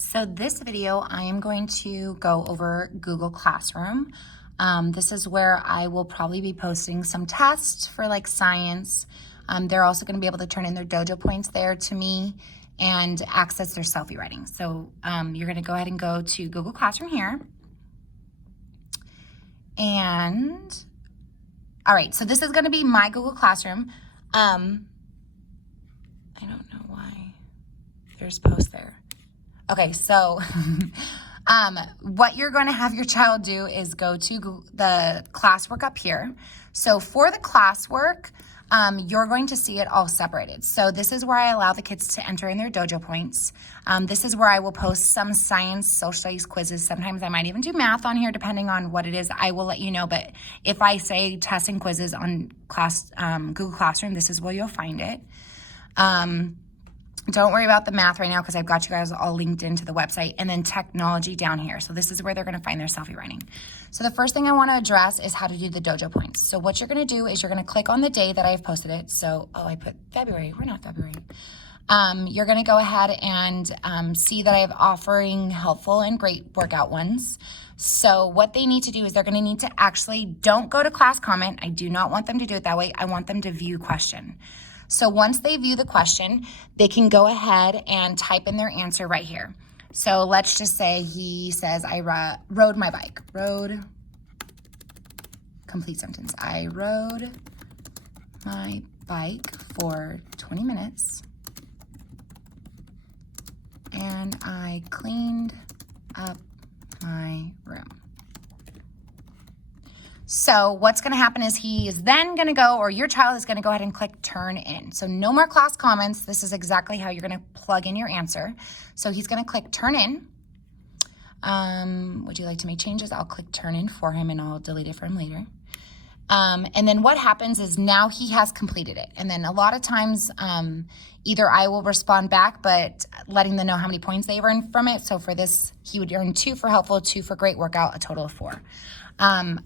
So this video, I am going to go over Google Classroom. This is where I will probably be posting some tests for like science. They're also going to be able to turn in their Dojo Points there to me and access their Selfie Writing. So you're going to go ahead and go to Google Classroom here. And all right, so this is going to be my Google Classroom. I don't know why there's posts there. Okay, so what you're going to have your child do is go to the classwork up here. So for the classwork, you're going to see it all separated. So this is where I allow the kids to enter in their Dojo Points. This is where I will post some science, social studies quizzes. Sometimes I might even do math on here, depending on what it is. I will let you know, but if I say tests and quizzes on Google Classroom, this is where you'll find it. Don't worry about the math right now because I've got you guys all linked into the website, and then technology down here. So this is where they're going to find their Selfie Writing. So the first thing I want to address is how to do the Dojo Points. So what you're going to do is you're going to click on the day that I've posted it. So, I put February. We're not February. You're going to go ahead and see that I have offering helpful and great workout ones. So what they need to do is they're going to need to actually don't go to class comment. I do not want them to do it that way. I want them to view question. So once they view the question, they can go ahead and type in their answer right here. So let's just say he says, I rode my bike. Rode, complete sentence. I rode my bike for 20 minutes and I cleaned up my room. So what's going to happen is he is then going to go, or your child is going to go ahead and click turn in. So no more class comments. This is exactly how you're going to plug in your answer. So he's going to click turn in. Would you like to make changes? I'll click turn in for him and I'll delete it for him later. And then what happens is now he has completed it. And then a lot of times, either I will respond back, but letting them know how many points they've earned from it. So for this, he would earn 2 for helpful, 2 for great workout, a total of 4.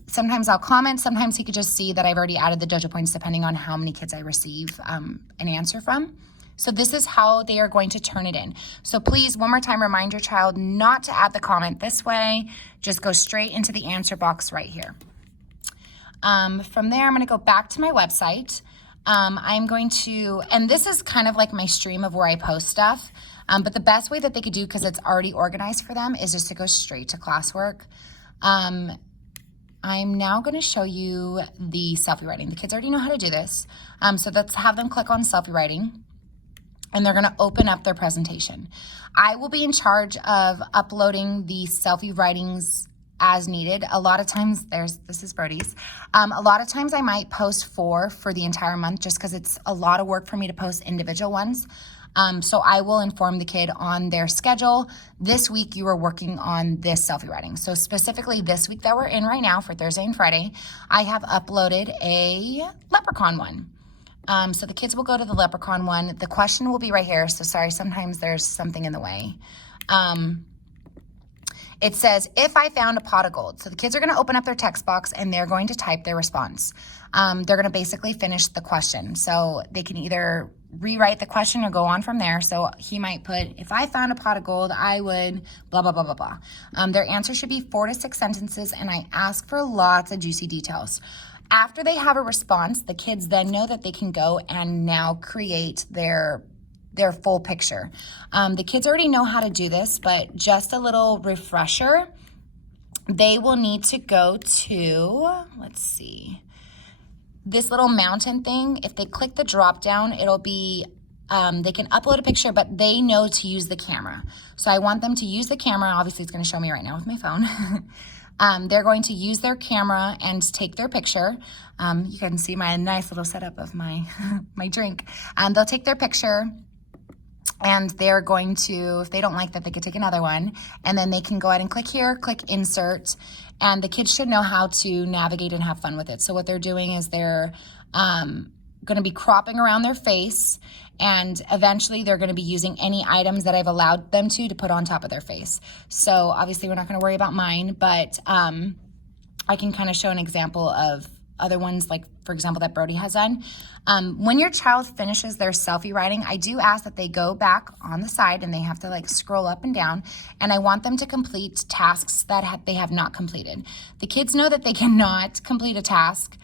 Sometimes I'll comment. Sometimes he could just see that I've already added the Dojo Points depending on how many kids I receive an answer from. So this is how they are going to turn it in. So please, one more time, remind your child not to add the comment this way. Just go straight into the answer box right here. From there, I'm going to go back to my website. I'm going to, and this is kind of like my stream of where I post stuff. But the best way that they could do, because it's already organized for them, is just to go straight to Classwork. I'm now going to show you the Selfie Writing. The kids already know how to do this. So let's have them click on Selfie Writing, and they're going to open up their presentation. I will be in charge of uploading the Selfie Writings as needed. A lot of times, this is Brody's. A lot of times I might post 4 for the entire month just because it's a lot of work for me to post individual ones. So I will inform the kid on their schedule. This week you are working on this Selfie Writing. So specifically this week that we're in right now for Thursday and Friday, I have uploaded a leprechaun one. So the kids will go to the leprechaun one. The question will be right here. So sorry, sometimes there's something in the way. It says, if I found a pot of gold. So the kids are going to open up their text box and they're going to type their response. They're going to basically finish the question. So they can either rewrite the question or go on from there. So he might put, if I found a pot of gold, I would blah, blah, blah, blah, blah. Their answer should be 4 to 6 sentences, and I ask for lots of juicy details. After they have a response, the kids then know that they can go and now create their full picture. The kids already know how to do this, but just a little refresher, they will need to go to, let's see, this little mountain thing. If they click the drop down, it'll be, they can upload a picture, but they know to use the camera. So I want them to use the camera. Obviously, it's going to show me right now with my phone. They're going to use their camera and take their picture. You can see my nice little setup of my, my drink. They'll take their picture. And they're going to, if they don't like that, they could take another one. And then they can go ahead and click here, click insert. And the kids should know how to navigate and have fun with it. So what they're doing is they're going to be cropping around their face. And eventually they're going to be using any items that I've allowed them to put on top of their face. So obviously we're not going to worry about mine, but I can kind of show an example of other ones, like for example, that Brody has done. When your child finishes their selfie writing, I do ask that they go back on the side and they have to like scroll up and down. And I want them to complete tasks that they have not completed. The kids know that they cannot complete a task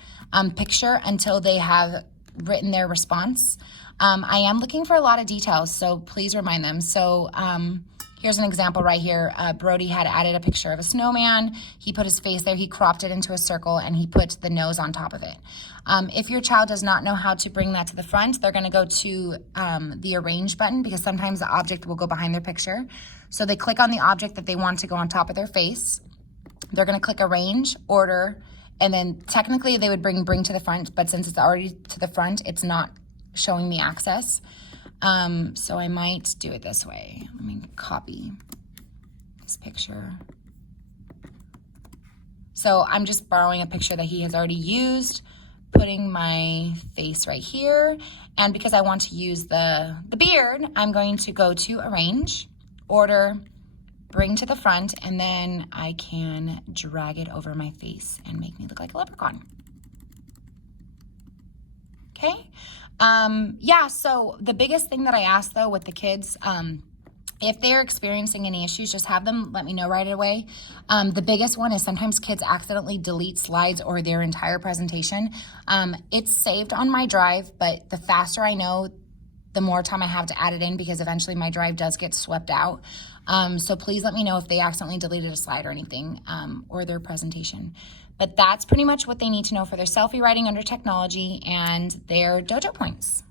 picture until they have written their response. I am looking for a lot of details, so please remind them. So here's an example right here. Brody had added a picture of a snowman. He put his face there, he cropped it into a circle, and he put the nose on top of it. If your child does not know how to bring that to the front, they're gonna go to the arrange button, because sometimes the object will go behind their picture. So they click on the object that they want to go on top of their face. They're gonna click arrange, order, and then technically they would bring to the front, but since it's already to the front, it's not showing me access. So I might do it this way. Let me copy this picture. So I'm just borrowing a picture that he has already used, putting my face right here. And because I want to use the beard, I'm going to go to arrange, order, bring to the front, and then I can drag it over my face and make me look like a leprechaun. Okay. Yeah, so the biggest thing that I ask though with the kids, if they're experiencing any issues, just have them let me know right away. The biggest one is sometimes kids accidentally delete slides or their entire presentation. It's saved on my drive, but the faster I know, the more time I have to add it in, because eventually my drive does get swept out. So please let me know if they accidentally deleted a slide or anything, or their presentation. But that's pretty much what they need to know for their selfie writing under technology and their Dojo Points.